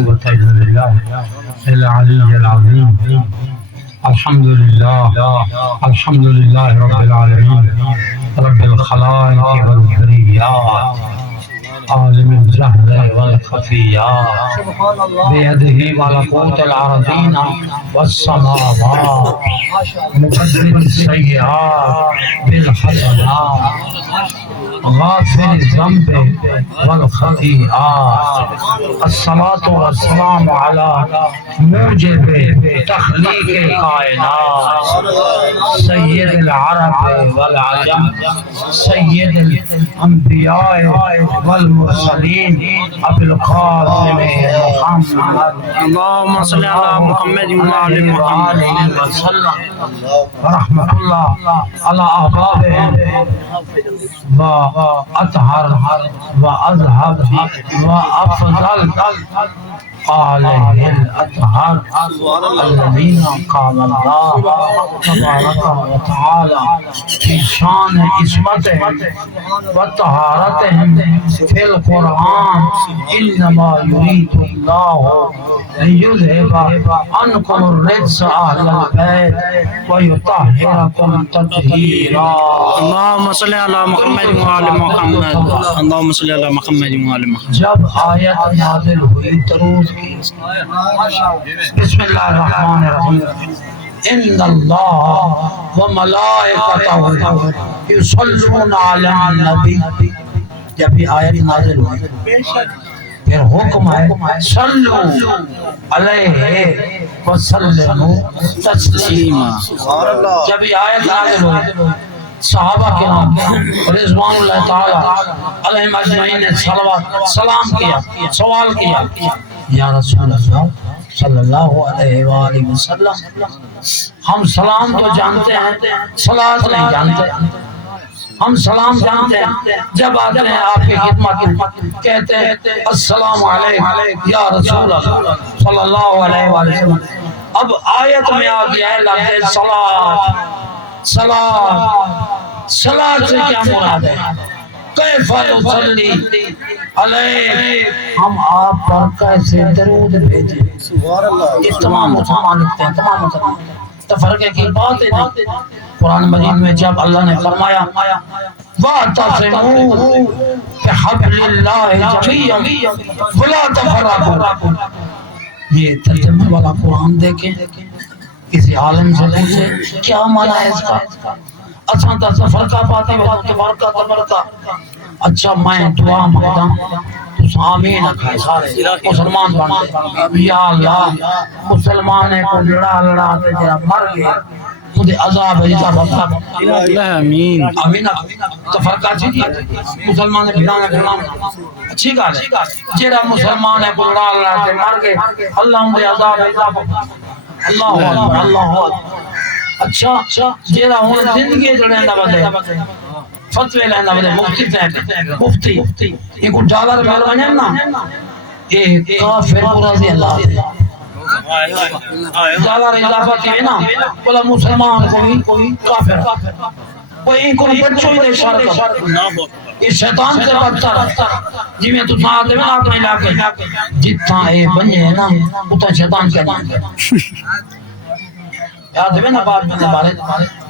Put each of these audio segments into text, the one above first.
قوة إلا بالله العلي العظيم. الحمد لله رب العالمين رب الخلائق والبريات عالم الجهل والخفيات بيده ملكوت الأرضين والسماوات مبدل السيئات بالحسنات غافر الذنب والخطيئات. الصلاة والسلام على موجب تخلیق کائنات سید العرب والعجم سید الانبیاء والمرسلین ابو القاسم محمد اللهم صل على محمد وعلى محمد وسلم رحمت اللہ علی احبابهم وأطهر وأذهب وأفضل آله الأطهار الذين قال الله تبارك وتعالى في شان عصمتهم وطهارتهم في القرآن إنما يريد الله ليذهب عنكم الرجس أهل البيت ويطهركم تطهيرا. اللهم صل على محمد وعلى محمد اللهم صل على محمد وعلى محمد. جب آیت نازل ہوئی درود کی بسم اللہ الرحمن الرحیم ان اللہ وملائکتہ یصلون علی النبی. جب یہ آیت نازل ہوئی پھر حکم ہے صلو علیہ وسلموا تسلیما. جب یہ آیت نازل ہوئی صحابہ کرام رضوان اللہ تعالی علیہم اجمعین نے سلام کیا سوال کیا یا رسول اللہ صلی اللہ علیہ وآلہ وسلم ہم سلام تو جانتے ہیں صلاۃ نہیں جانتے. ہم سلام جانتے ہیں جب آتے ہیں آپ کی خدمت کہتے ہیں السلام علیکم یا رسول اللہ صلی اللہ علیہ وآلہ وسلم. اب آیت میں آ گیا ہے لفظ صلاۃ. صلاۃ سے کیا مراد ہے؟ کیف یصلی علیہ ہم آپ پر کیسے درود بھیجیں. یہ تمام مسلمان لکھتے ہیں تمام مسلمان تفرقے کی بات ہے. قرآن مجید میں جب اللہ نے فرمایا وَاعْتَصِمُوا بِحَبْلِ اللَّهِ جَمِيعًا وَلَا تَفَرَّقُوا. یہ ترجمہ والا قرآن دیکھیں کسی عالم سے پوچھے کیا معنی ہے اس کا. اچھا تا فرقہ پاتے ہو تو تبرکہ. اچھا میں دعا مانگتا ہوں تو آمین کہے سارے مسلمان بنتے یا اللہ مسلمان کو لڑا کے جرا مر گئے مجھے عذاب ہے آمین آمین. تفرقہ چیزی مسلمان بھیڑانا اچھی گال ہے جرا مسلمان کو لڑا کے مر گئے اللہ مجھے عذاب ہے اللہ اکبر اللہ اکبر. اچھا جیرا ہوں زندگی جڑے نہ بدے فتوی لینا بدے مفتی ان کو ڈالر مل ونے نا اے کافر رضی اللہ ڈالر اضافہ کی نا بولا مسلمان کوئی کافر کوئی ان کو بچوں دے اشارہ یہ شیطان سے بدتر جی میں تو ساتھ میں آپ میں لا کے جتنا اے بنے نا اتنا شیطان کے نام یاد ہے نا بعد میں بارے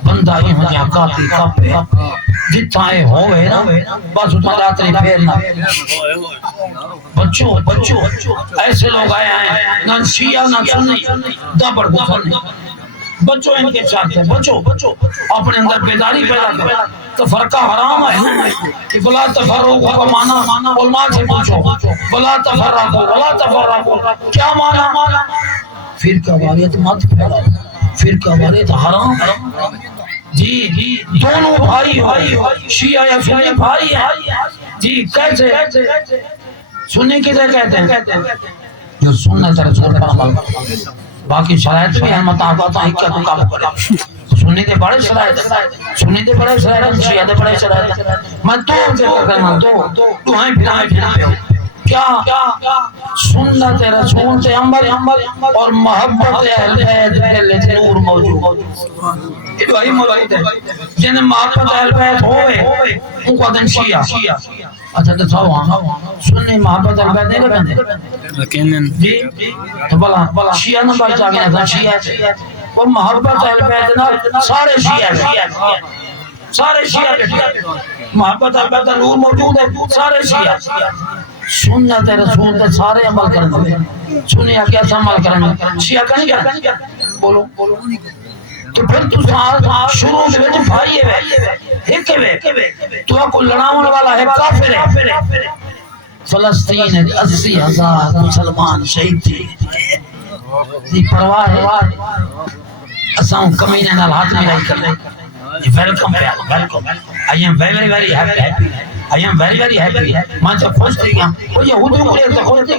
بندہ ہی ہو جا کاتی کاپے جتنا ہے ہوئے نا بس اتنا راتری پھیرنا. بچوں ایسے لوگ آئے ہیں نہ شیعہ نہ سنی دبڑ بخرنے بچوں ان کے ساتھ ہیں. بچوں اپنے اندر بیداری پیدا کریں. تو فرقہ حرام ہے کہ بلا تفرقوا کا معنی علماء سے پوچھو بلا تفرقوا کیا معنی. فرقہ واریت مت پھیلاؤ فرقہ واریت حرام جی دونوں بھائی شیعہ یا سنی بھائی ہیں جی. کیسے سنی کسے کہتے ہیں جو سنت رسول پر عمل کرتا باقی شرائط بھی ہیں مطابقات ہیں کیا تو کام کرے. سنی دے بڑے شرائط شیعہ دے بڑے شرائط میں تو کرنا تو ہیں پھر کیا سنت رسول سے عمل اور محبت اہل بیت دل نور موجود. یہ وہی موجود ہے جنہیں محبت اہل بیت ہوئے ان کو دن شیعہ اچھا تو سو سنی محبت اہل بیت نہیں رکھتے یقیناً جی تو بلا شیعہ نمبر چاہیے تھا شیعہ وہ محبت اہل بیت نہ سارے شیعہ سارے شیعہ کے محبت اہل بیت نور موجود ہے سارے شیعہ سنت رسول تے سارے عمل کریں گے سنیا کیسا عمل کریں گے شیعہ کا نہیں کیا بولو تو پھر تو شروع میں بھائی ہے ایک ہے تو کو لڑاون والا ہے کافر ہے فلسطین 80,000 مسلمان شہید تھے یہ پرواہ ہے اساں کمینے نال ہاتھ ملائی کر لے welcome welcome I am very happy I am very happy میں تو خوش تھی گیا وہ یہودی کو دیکھتے خوش تھی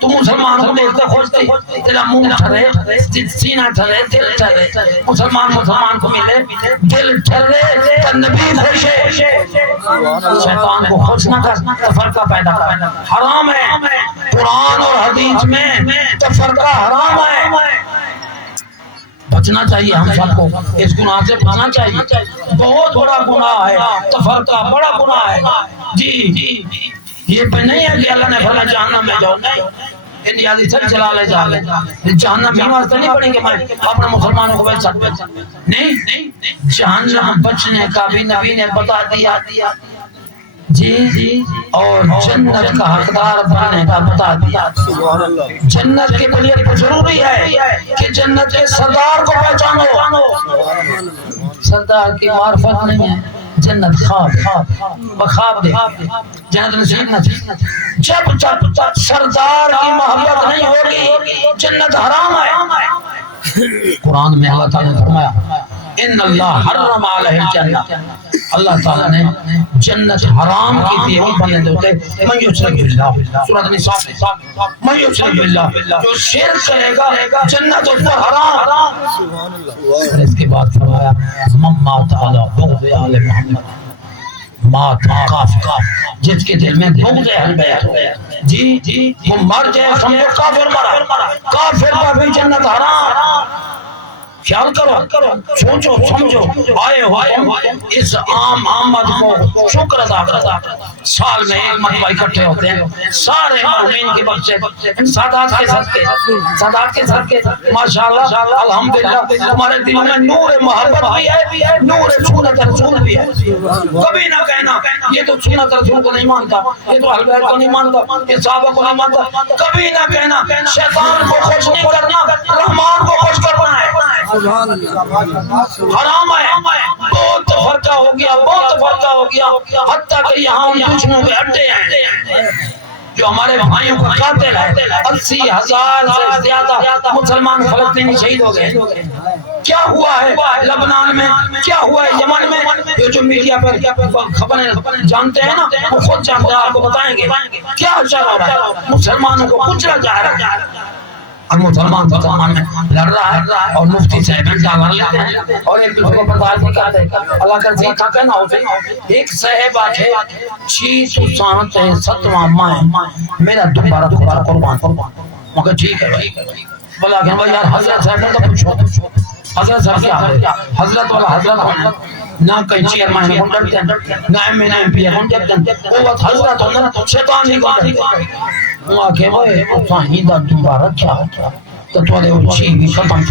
تو مسلمان کو دیکھتے خوش تھی تیرا منہ ٹھرے سینہ ٹھرے دل ٹھرے مسلمان کو ملے دل ٹھرے تو نبی خوش ہے شیطان کو خوش نہ کر تفرقہ پیدا کر حرام ہے قرآن اور حدیث میں تفرقہ حرام ہے بچنا چاہیے ہم سب کو اس گناہ سے بچنا چاہیے بہت بڑا گناہ ہے تفرقہ بڑا گناہ ہے جی یہ پہ نہیں ہے کہ اللہ نے فرمایا جہنم میں جاؤ نہیں انڈیا دی سب چلا لے جا لے جہنم میں واسطے نہیں پڑیں کہ میں اپنے مسلمانوں کو بیچ سکتا نہیں جہنم بچنے کا بھی نبی نے بتا دیا جی اور جنت کا حقدار بننے کا بتا دیا جنت کے لیے ضروری ہے کہ جنت کے سردار کو پہچانو سردار کی معرفت نہیں ہے جنت خواب دے جنت نصیب نہ جب تک سردار کی محبت نہیں ہوگی جنت حرام ہے قرآن میں اللہ تعالیٰ نے فرمایا ان اللہ حرم علیہ الجنہ اللہ تعالیٰ نے جنت حرام کی تھی وہ بنے دوتے من یشرک باللہ سورۃ النساء من یشرک باللہ جو شرک کرے گا جنت اس پر حرام اور اس کے بعد فرمایا من مات علی بغض آل محمد مات کافر جس کے دل میں بغض اہل بیت ہو جی وہ مر جائے سمجھو کافر مرا کافر کا بھی جنت حرام خیال کرو سوچو سمجھو آئے ہوئے اس عام آمد کو شکر ادا کرو سال میں ایک مرتبہ اکٹھے ہوتے ہیں سارے مومنین کے بچے سادات کے صدقے ماشاءاللہ الحمدللہ ہمارے دلوں میں نور محبت بھی ہے نور سنت رسول بھی ہے کبھی نہ کہنا یہ تو سنت رسول کو نہیں مانتا یہ تو اہل بیت کو نہیں مانتا یہ صحابہ کو نہیں مانتا کبھی نہ کہنا شیطان کو خوش نہیں کرنا رحمان کو خوش کرنا ہے حرام ہے بہت فرقہ ہو گیا حتیٰ کہ یہاں ہم دشمنوں کے اڈے ہیں جو ہمارے بھائیوں کو قاتل ہے 80,000 سے زیادہ مسلمان فلسطینی شہید ہو گئے کیا ہوا ہے لبنان میں کیا ہوا ہے یمن میں جو میڈیا پر خبریں جانتے ہیں نا وہ خود جانتے ہیں آپ کو بتائیں گے کیا چل رہا ہے مسلمانوں کو کچلا جا رہا ہے اور مسلمان میں لڑ رہا ہے اور مفتی صاحب انٹا لیتے ہیں اور ایک دوسرے کو برداشت نہیں کرتے اللہ کا ذکر تھا کہنا ہوتے ایک صاحب آکھے 607واں ماہ میرا دوبارہ قربان مگر ٹھیک ہے بھائی بلا کہ بھائی یار حضرت صاحب نے تو پوچھو حضرت صاحب کیا ہے حضرت والا حضرت ہونا نہ کہیں چیئرمین کو ڈرتے ہیں نہ ایم پی کو ڈرتے ہیں وہ بات حضرت ہونا شیطان نہیں کو ڈرتے ہیں وہ آکھے بھائی فاہیدہ دوبارہ کیا تو تولے اچھی بھی ختم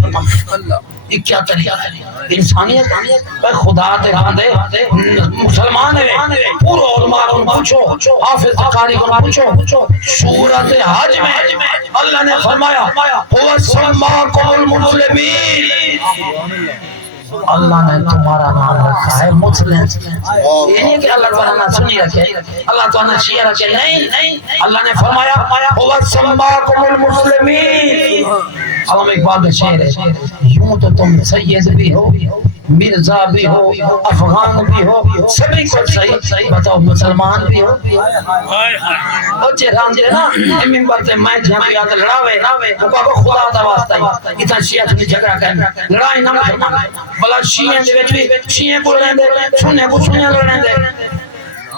یہ کیا طریقہ ہے انسانیت بھائی خدا تے بندے مسلمان ہے پورا علماء کو پوچھو حافظ قاری کو پوچھو سورۃ حج میں اللہ نے فرمایا هو سماکم المسلمین اللہ نے تمہارا نام رکھا ہے مسلم یہ نہیں کہ اللہ تعالیٰ نے سنی رکھے اللہ تعالیٰ نے شیعہ رکھے نہیں اللہ نے فرمایا هو سماکم المسلمین اب ہم ایک بات شعر ہے یوں تو تم سید بھی ہو مرزا بھی ہو افغان بھی ہو سبھی کو صحیح بتاؤ مسلمان بھی ہو اور چہران دے نا ممبر سے میں جہاں پہ آتا لڑاوے وہ کہا خدا دا واسطہ ہی اتنا شیعہ تھی جھگڑا کرنا لڑائی نہ کرنا بلا شیعہ دے وچ بھی شیعہ کو لڑیں دے سننے کو سننے لڑیں دے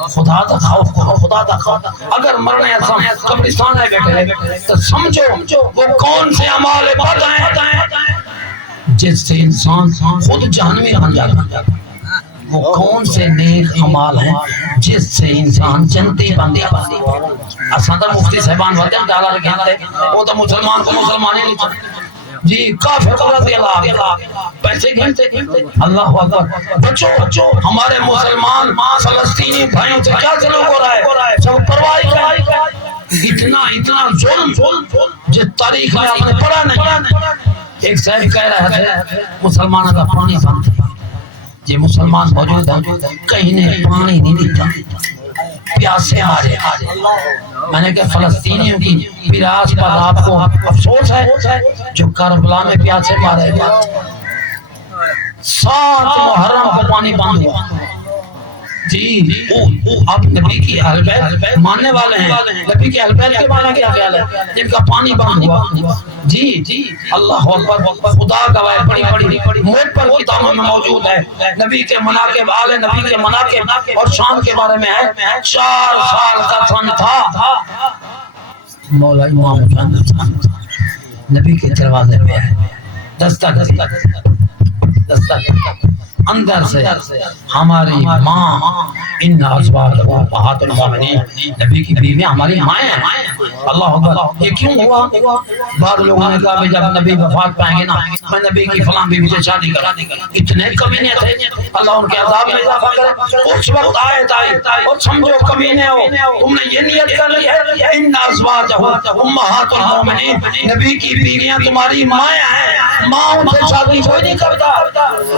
خدا دا خوف کرو خدا دا خوف اگر مرنے اساں قبرستان آئے بیٹھے تو سمجھو وہ کون سے اعمال بد ہیں جس سے انسان خود جہنمی بن جاتا وہ کون سے نیک اعمال ہیں جس سے انسان جنتی بندی بندی اساں دا مفتی صاحبان وطن تعالی رکھتے وہ تو مسلمان کو مسلمان ہی نہیں چاہتے جی کافر کو رضی اللہ عنہ پیسے گھنٹے اللہ اکبر بچو ہمارے مسلمان فلسطینی بھائیوں سے کیا سلوک ہو رہا ہے سب پرواہ کریں اتنا ظلم جس تاریخ میں آپ نے پڑھا نہیں ایک صاحب کہہ رہا ہے مسلمانوں کا پانی بند ہے یہ مسلمان موجود ہیں کہیں نے پانی نہیں دیتا پیاسے مارے میں نے کہا فلسطینیوں کی پیاس پر آپ کو افسوس ہے جو کربلا میں پیاسے مارے گا 7 محرم کو پانی بند ہوا جی آپ نبی کی اہل بیت ماننے والے ہیں نبی کے اہل بیت کے معنی کیا خیال ہے جن کا پانی بند ہوا جی اللہ اکبر خدا گواہ بڑی موت پر کتابوں میں موجود ہے نبی کے مناقب آل نبی کے مناقب اور شان کے بارے میں ہے 4 سال کا سن تھا مولا امام حسین نبی کے دروازے پہ ہے دستک اندر سے ہماری ماں ان ازواج امہات المومنین نبی کی بیویاں ہماری مائیں ہیں اللہ اکبر یہ کیوں ہوا بعض لوگوں نے کہا جب نبی وفات پائیں گے نا میں نبی کی فلاں بیوی سے شادی کرا اتنے کمینے تھے اللہ ان کے عذاب میں اضافہ کرے اس وقت آئے اور سمجھو کمینے ہو تم نے یہ نیت کر لی ہے ان ازواج امہات المومنین نبی کی بیویاں تمہاری مائیں ہیں ماں ان سے شادی کوئی نہیں کرتا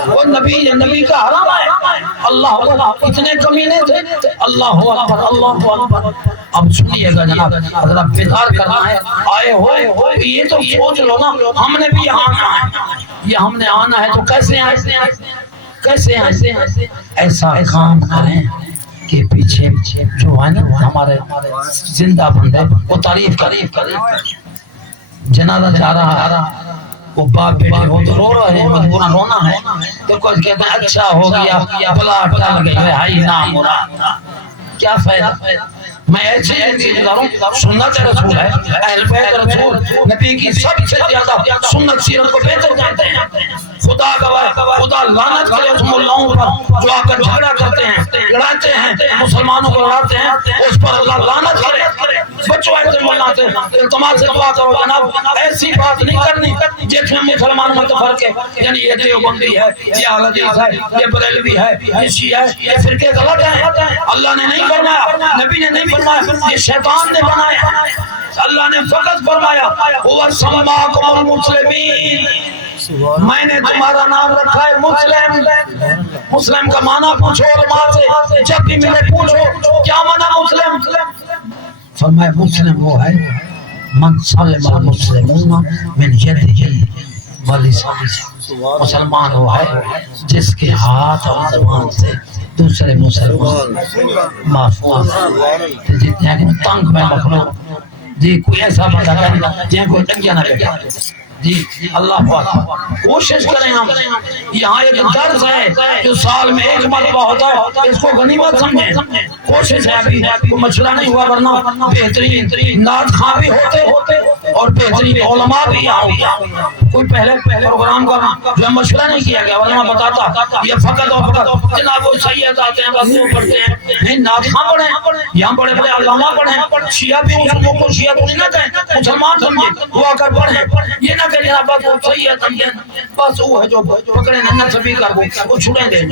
وہ نبی کا حرام ہے اللہ اکبر اتنے کمینے تھے اللہ اکبر اب سنیے گا جناب ذرا بیدار کرنا ہے آئے ہوئے یہ تو سوچ لو نا ہم نے بھی یہاں آنا ہے یہ ہم نے آنا ہے تو کیسے آئے ایسا کام کریں کہ پیچھے جو ہے نا ہمارے زندہ بندے وہ تعریف کرے جنازہ جا رہا ہے وہ باپ بیٹے وہ تو رو رہے ہیں مجبوراً رونا ہے تو کچھ کہتے ہیں اچھا ہو گیا بلا ٹل گئی ہے ہائی نام ہو رہا کیا فائدہ میں ایسے انتظاروں سنت رسول ہے اہل بیت رسول نبی کی سب سے زیادہ سنت سیرت کو بہتر جانتے ہیں خدا گواہ خدا لعنت کرے اس ملاؤں پر جو آ کر جھگڑا کرتے ہیں لڑاتے ہیں مسلمانوں کو لڑاتے ہیں اس پر اللہ لعنت کرے بچوں ایسے ملاتے ہیں التماس سے دعا کرو جناب ایسی بات نہیں کرنی جس میں مسلمانوں میں تو فرق ہے یعنی یہ دیوبندی ہے یہ اہل حدیث ہے یہ بریلوی ہے یہ شیعہ ہے یہ فرقے غلط ہیں اللہ نے نہیں فرمایا نبی نے نہیں فرمایا یہ شیطان نے بنایا اللہ نے فقط فرمایا هو سماکم المسلمین میں نے تمہارا نام رکھا ہے مسلم کا معنی پوچھو علماء سے جب بھی ملے پوچھو کیا معنی مسلم فرمایا مسلم وہ ہے من سلم المسلمون من یدہ ولسانہ مسلمان وہ ہے جس کے ہاتھ اور زبان سے دوسرے مسلمان معصوم جتنے تنگ میں مخلوق جی کوئی ایسا بندہ کرنا جہاں کوئی تنگیاں نہ کرے جی اللہ اکبر کوشش کریں ہم یہاں ایک درس ہے جو سال میں ایک مرتبہ ہوتا ہے اس کو غنیمت سمجھیں کوشش ہے ابھی کوئی مشورہ نہیں ہوا ورنہ بہترین نعت خواں بھی ہوتے اور بہترین علماء بھی یہاں کوئی پہلے پروگرام کا جو مشورہ نہیں کیا گیا ورنہ بتاتا یہ فقط اور فقط جناب وہ سید آتے ہیں بس وہ پڑھتے ہیں نہیں نعت خواں پڑھیں یہاں بڑے بڑے علامہ پڑھیں شیعہ بھی مسلموں کو شیعہ کو نہیں نہ کہیں مسلمان سمجھے وہ آ کر پڑھیں یہ نہ کہ جناب بس وہ سید بس وہ ہے جو پکڑے نہ سبھی کر وہ چھڑیں دیں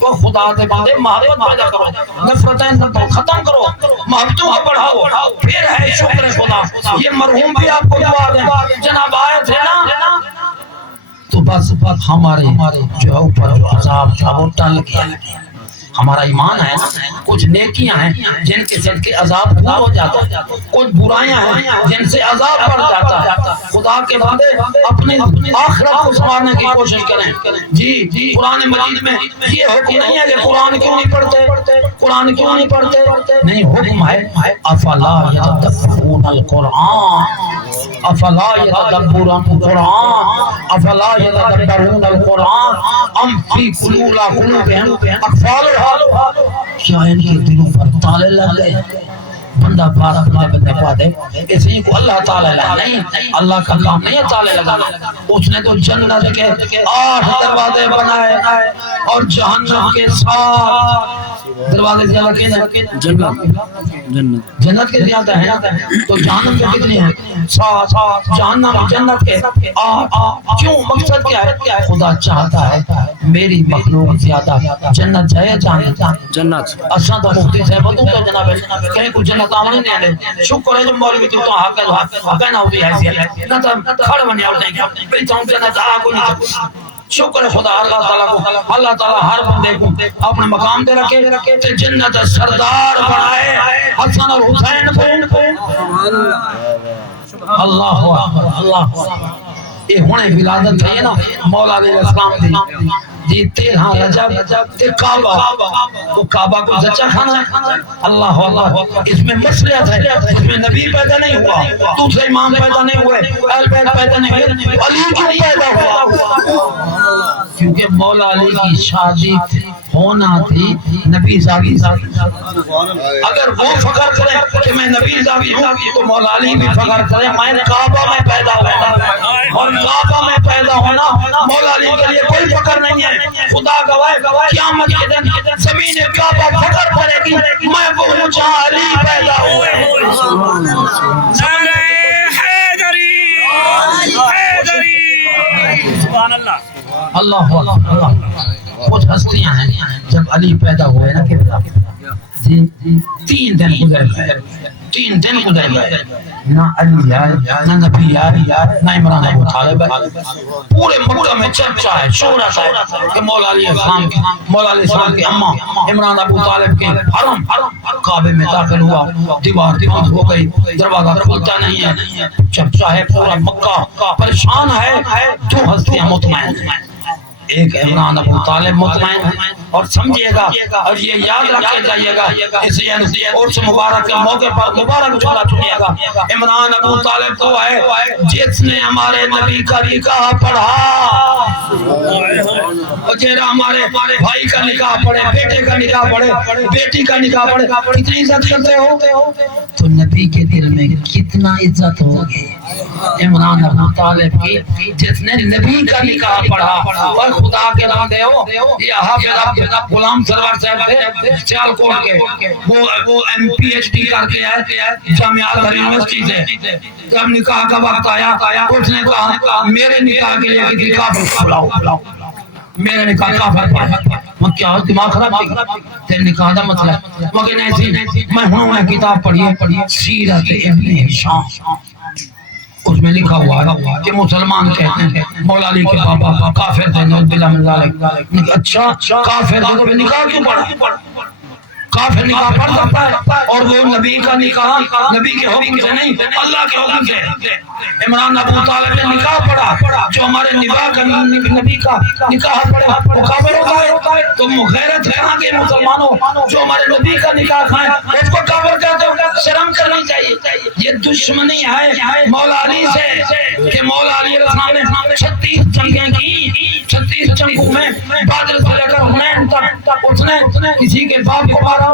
وہ خدا دے بندے محبت پیدا کرو نفرتیں ختم کرو محبتوں کو بڑھاؤ پھر ہے شکر خدا یہ مرحوم بھی آپ کو دعا دیں جناب آئے تھے نا تو بس ہمارے جو اوپر جو عذاب تھا وہ ٹل گیا ہمارا ایمان ہے کچھ نیکیاں ہیں جن کے صدقے عذاب دور ہو جاتا ہے کچھ برائیاں ہیں جن سے عذاب بڑھ جاتا ہے خدا کے بندے اپنے آخرت کو سنوارنے کی کوشش کریں جی قرآن مجید میں یہ حکم نہیں ہے کہ قرآن کیوں نہیں پڑھتے نہیں حکم ہے افلا یتدبرون القرآن ام فی قلوبہم اقفالها کیا ان کے دلوں پر تالے لگ گئے بندہ پاس بندے پا دے اسی کو اللہ تعالی نہیں، اللہ کا کام نہیں ہے تعالی لگانا۔ اس نے تو جنت کے 8 دروازے بنائے اور جہنم کے 7 دروازے زیادہ جنت کے زیادہ ہیں، تو جہنم کے کتنے ہیں؟ 7۔ جہنم جنت کے 8۔ کیوں؟ مقصد کیا ہے؟ خدا چاہتا ہے میری مخلوق زیادہ جنت جائے جنت اساں تو مفتی صاحب تو جناب کہیں کو جنت آمنے نہیں دے۔ شکر ہے جو مولوی تو حق ہے نہ ہوتی حیثیت نہ تو کھڑ بنے اور نہیں بھئی تو جنت آ کو نہیں۔ شکر ہے خدا اللہ تعالیٰ کو، اللہ تعالیٰ ہر بندے کو اپنے مقام دے رکھے تے جنت سردار بنائے حسن اور حسین کو۔ اللہ اکبر اللہ اکبر۔ یہ ہونے ولادت ہے نا مولا علیہ السلام دی جی 13 رجب تے کعبہ، وہ کعبہ کو زچا کھانا ہے۔ اللہ اللہ، اس میں مصلحت ہے، اس میں نبی پیدا نہیں ہوا، دوسرے امام پیدا نہیں ہوئے، اہل بیت پیدا نہیں ہوئے، علی کیوں پیدا ہوا؟ کیونکہ مولا علی کی شادی ہونا تھی نبی زاوی۔ اگر وہ فخر کرے کہ میں نبی زاوی ہوں تو مولا علی بھی فخر کرے میں کعبہ میں پیدا ہونا، اور کعبہ میں پیدا ہونا مولا علی کے لیے کوئی فخر نہیں ہے۔ خدا گواہ قیامت کے دن زمین کعبہ فخر کرے گی میں وہ ہوں جہاں علی پیدا ہوئے۔ سبحان اللہ اللہ اللہ۔ کچھ ہستیاں ہیں جب علی پیدا ہوئے نا کہ 3 دن گزر گئے، 3 دن گزر گئے، نہ علی آئے نہ نبی آئے نہ عمران ابو طالب آئے۔ پورے مکہ میں چرچا ہے، شہرت ہے کہ مولا علیہ السلام کی اماں عمران ابو طالب کے حرم کعبے میں داخل ہوا، دیوار بند ہو گئی، دروازہ کھلتا نہیں ہے، چرچا ہے پورا مکہ پریشان ہے۔ 2 ہستیاں مطمئن ہیں، ایک عمران ابو طالب مطمئن ہے، اور سمجھئے گا اور یہ یاد رکھے جائیے گا، اس عرص مبارک کے موقع پر مبارک جملہ سنیے گا، عمران ابو طالب تو ہے جس نے ہمارے نبی کا نکاح پڑھا، جیرا ہمارے بھائی کا نکاح پڑھے، بیٹے کا نکاح پڑھے، بیٹی کا نکاح پڑھے، کتنی عزت کرتے ہو؟ تو نبی کے دل میں کتنا عزت ہوگی عمران ابو طالب کی جس نے نبی کا نکاح پڑھا۔ اور خدا کے بندے ہو، یہ حافظ غلام سرور صاحب تھے سیالکوٹ کے، وہ PhD کر کے آئے جامعہ ازہر یونیورسٹی سے۔ جب نکاح کا وقت آیا اس نے کہا میرے نکاح کے لیے کسی کافر کو بلاؤ، میرے نکاح کافر پڑھا۔ میں کیا دماغ خراب تھی تیرے نکاح دا مطلب مگر ایسی میں ہوں کتاب پڑھی سیرت ابن ہشام، اس میں لکھا ہوا ہے کہ مسلمان کہتے ہیں مولا علی کے بابا کافر تھے، نعوذ باللہ من ذالک۔ اچھا کافر تھے تو پھر نکاح کیوں پڑھا؟ کافر نکاح پڑھ سکتا ہے، اور وہ نبی کا نکاح نبی کے حکم سے نہیں اللہ کے حکم سے۔ عمران ابو طالب نے نکاح پڑھا، جو ہمارے نبی کا نکاح پڑھے وہ کافر ہوتا ہے؟ تم غیرت کہاں کے مسلمانوں جو ہمارے نبی کا نکاح کھائیں اس کو کافر کہتے ہو؟ شرم کرنی چاہیے۔ یہ دشمنی ہے مولا علی سے کہ مولا علیہ السلام نے 36 جنگیں کی، 36 جنگوں میں بدر سے لے کر حنین تک اس نے کسی کے باپ کو مارا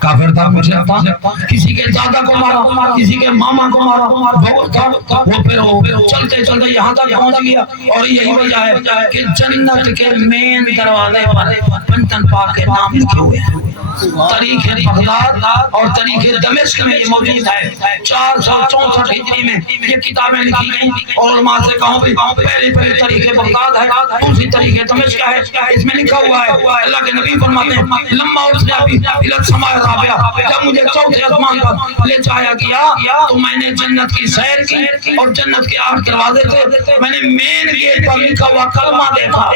کافر تھا، مشرک تھا، کسی کے دادا کو مارا، کسی کے ماما کو مارا، بہت تھا وہ، پھر وہ چلتے چلتے یہاں تک پہنچ گیا۔ اور یہی وجہ ہے کہ جنت کے مین دروازے پر پنجتن پاک کے نام لکھے ہوئے ہیں۔ تاریخ بغداد اور تاریخ دمشق میں یہ موجود ہے۔ 464 ہجری میں یہ کتابیں لکھی گئیں، اور علماء سے کہوں بھی پہلے تاریخ بغداد ہے، دوسری تاریخ دمشق ہے۔ اس میں لکھا ہوا ہے اللہ کے نبی فرماتے ہیں لما ارسل بی الی السماء الرابعہ، جب مجھے چوتھے آسمان پر لے جایا گیا تو میں نے جنت کی سیر کی، اور جنت کے 8 دروازے تھے، میں نے مین گیٹ پر لکھا ہوا کلمہ دیکھا،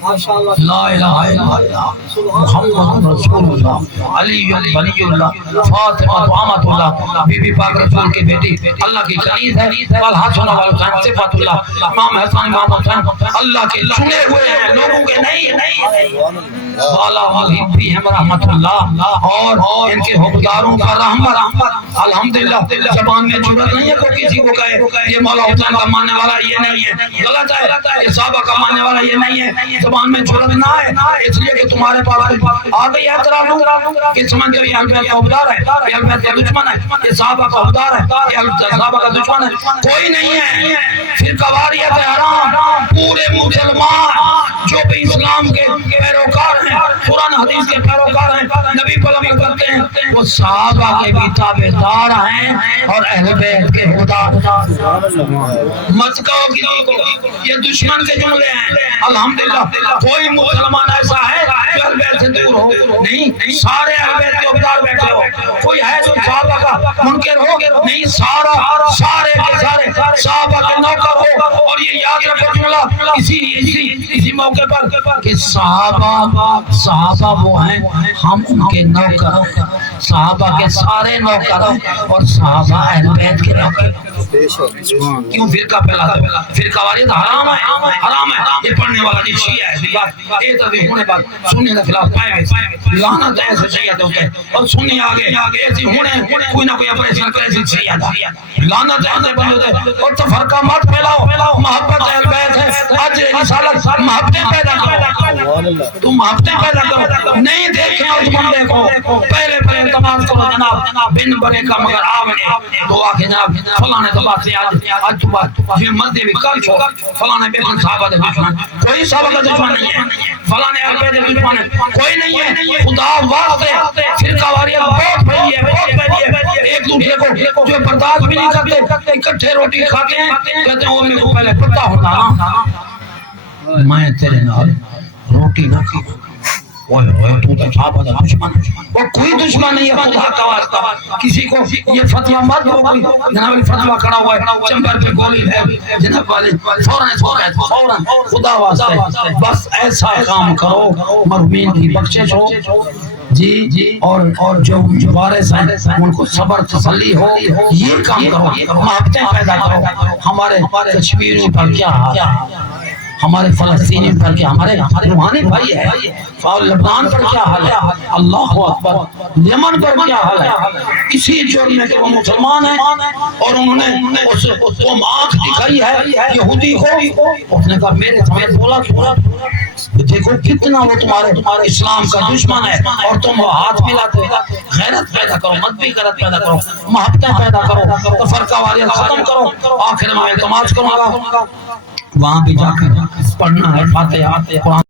لا الہ الا اللہ محمد رسول اللہ علی ولی اللہ فاطمہ امۃ اللہ، بی بی پاک رسول کی بیٹی اللہ کی کنیز ہے، والحسن والحسین صفات اللہ، امام حسن امام حسین اللہ کے چنے ہوئے ہیں، لوگوں کے نہیں۔ والا محبی ہم رحمت اللہ، اور ان کے حکمداروں کا رحمت۔ الحمدللہ زبان میں جرأت نہیں ہے کوئی کسی کو کہے یہ مولا حسین کا ماننے والا یہ نہیں ہے، غلط ہے، یہ صحابہ کا ماننے والا یہ نہیں ہے۔ زبان میں چھڑکنا ہے اس لیے کہ تمہارے پاس آ گئی اعتراف کہ سمجھو یہ اہل بیت کا حقدار ہے، یہ اہل بیت کا دشمن ہے، یہ صحابہ کا حقدار ہے، یہ صحابہ کا دشمن ہے، کوئی نہیں ہے۔ پھر قواریت حرام پورے مسلمان جو بھی اسلام کے پیروکار ہیں، قرآن حدیث کے پیروکار ہیں، نبی پر عمل کرتے ہیں، وہ صحابہ کے بھی تابعدار ہیں اور اہل بیت کے حقدار۔ مت کہو کسی کو یہ دشمن کے جملے ہیں، الحمدللہ کوئی مسلمان ایسا ہے جو اہل بیت سے دور ہو نہیں، سارے اہل بیت کے حقدار بیٹھے ہو، کوئی ہے جو صحابہ کا منکر ہو نہیں، سارے کے سارے صحابہ کے نوکر ہو۔ اور یہ یاد رکھو جملہ اسی موقع پر کہ صحابہ وہ ہیں، ہم ان کے نوکر، صحابہ کے سارے نوکر اور صحابہ اہل بیت کے نوکر۔ کیوں فرقہ پھیلاتا ہے؟ فرقہ واریت حرام ہے، یہ پڑھنے والا جو شیعہ ہے یہ تبھی ہونے پر سنی کے خلاف پائے گئے، لعنت ایسے سید ہوتے ہیں، اور سنی آگے ایسی ہونے کوئی نہ کوئی اپریشن کرے ایسی سید لعنت ایسے بن ہوتے ہیں۔ اور تو فرقہ مت پھیلاؤ، محبت اہل بیت ہے، آج رسالت محبتیں پیدا کرو، تم محبتیں پیدا کرو۔ نہیں دیکھیں اس بندے کو، پہلے اعتماد کرو جناب، بن بنے کا مگر آونے تو آکے جناب فلانے تو بات سے آج تو بات یہ مردی بھی کل چھو فلانے بے کن صحابہ دے دشمن، کوئی صحابہ کا دشمن نہیں ہے، فلانے اہل بیت دے دشمن ہے، کوئی نہیں ہے۔ خدا واسطے فرقہ واریت بہت پھیلی ہے، ایک دوسرے کو جو برداشت بھی نہیں کرتے، اکٹھے روٹی کھاتے ہیں، کہتے ہیں وہ میرے کو پہلے پتہ ہوتا نا میں تیرے نال روٹی نہ کھاؤں، تو صحابہ کا دشمن، وہ کوئی دشمن نہیں ہے خدا کا واسطہ۔ کسی کو یہ فتویٰ مت دو، کوئی جناب علی فتویٰ کھڑا ہوا ہے چمبر پہ گولی ہے جناب والی، فوراً خدا واسطے بس ایسا کام کرو مرحومین کی بخشش ہو جی، اور جو وارث ہیں ان کو صبر تسلی ہو، یہ کام کرو، محبتیں پیدا کرو۔ ہمارے کشمیریوں پر کیا حال ہے، ہمارے فلسطینی پر کیا، ہمارے روحانی بھائی ہے، اور لبنان پر کیا حال ہے، اللہ اکبر، یمن پر کیا حال ہے، اسی جرم میں کہ وہ مسلمان ہیں اور انہوں نے اس کو آنکھ دکھائی ہے یہودی کو، اس نے کہا میرے سمیت بولا کیوں، دیکھو کتنا وہ تمہارے اسلام کا دشمن ہے اور تم وہ ہاتھ ملاتے ہو۔ غیرت پیدا کرو، مدبی غیرت پیدا کرو، محبتیں پیدا کرو، تو فرقہ واریت ختم کرو۔ آخر میں اعتماد کروں گا وہاں بھی جا کر پڑھنا ہے فاتحہ قرآن